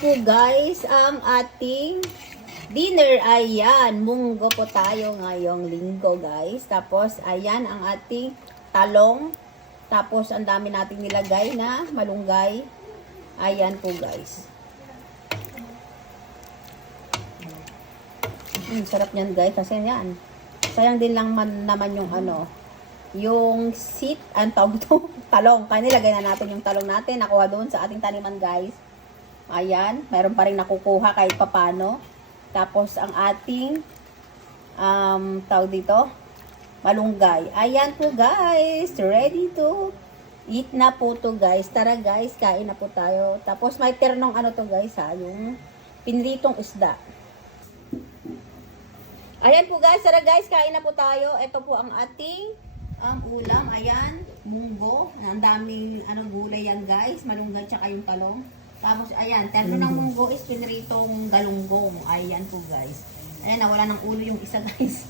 po guys, ang ating dinner. Ayan, munggo po tayo ngayong linggo guys. Tapos ayan ang ating talong. Tapos ang dami nating nilagay na malunggay. Ayan po guys. Sarap niyan guys kasi yan. Sayang din lang naman yung yung seed, ang tawag to, talong. Kaya nilagay na natin yung talong natin. Nakuha doon sa ating taniman guys. Ayan, mayroon pa rin nakukuha kahit papano. Tapos ang ating tawag dito, malunggay. Ayan po guys, ready to eat na po to guys. Tara guys, kain na po tayo. Tapos may ternong to guys yung pinritong isda. Ayan po guys, tara guys, kain na po tayo. Ito po ang ating ulam. Ayan, munggo. Ang daming gulay yan guys, malunggay tsaka yung talong. Tapos, ayan, terno ng munggo is pinritong galunggong. Ayan po, guys. Ayan, nawala ng ulo yung isa, guys.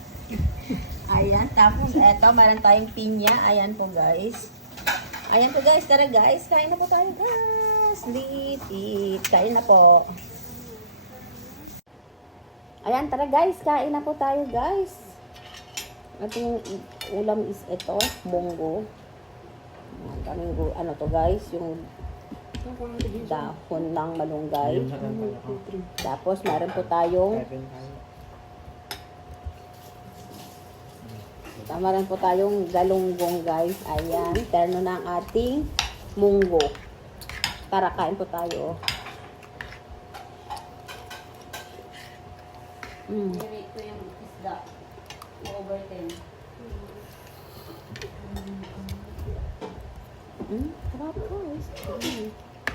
Ayan, tapos, eto, meron tayong pinya. Ayan po, guys. Ayan po, guys. Tara, guys. Kain na po tayo, guys. Eat. Kain na po. Ayan, tara, guys. Kain na po tayo, guys. Ating ulam is ito, munggo. Ayan, to, guys, yung dahon ng malunggay. Tapos meron po tayong galunggong guys. Ayan, terno ng ating munggo. Tara, kain po tayo. Ito yung isda. Over 10. Sarap guys.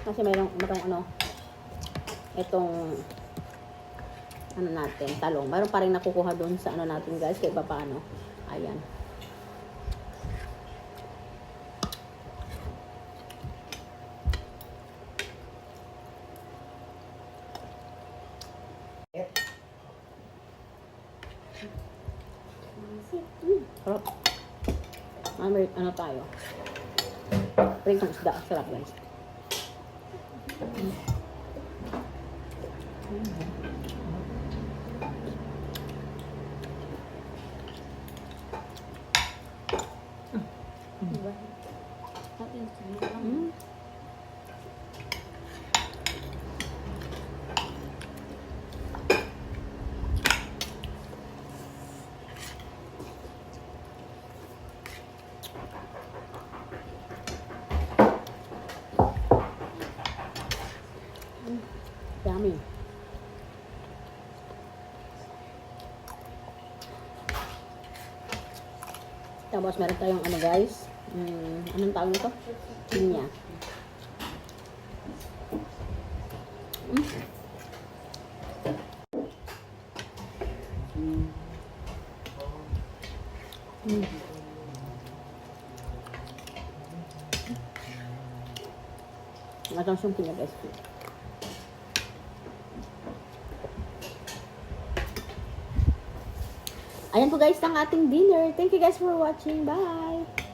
Kasi mayroong itong natin, talong. Mayroon pa rin nakukuha doon sa natin guys, kahit pa paano. Ayan. Sarap. Tayo. Pritong isda. Sarap guys. Yummy. Tapos meron tayong guys. Anong tawag nito? Pinya. Matang siyang pinya guys. Ayan po guys ang ating dinner. Thank you guys for watching. Bye!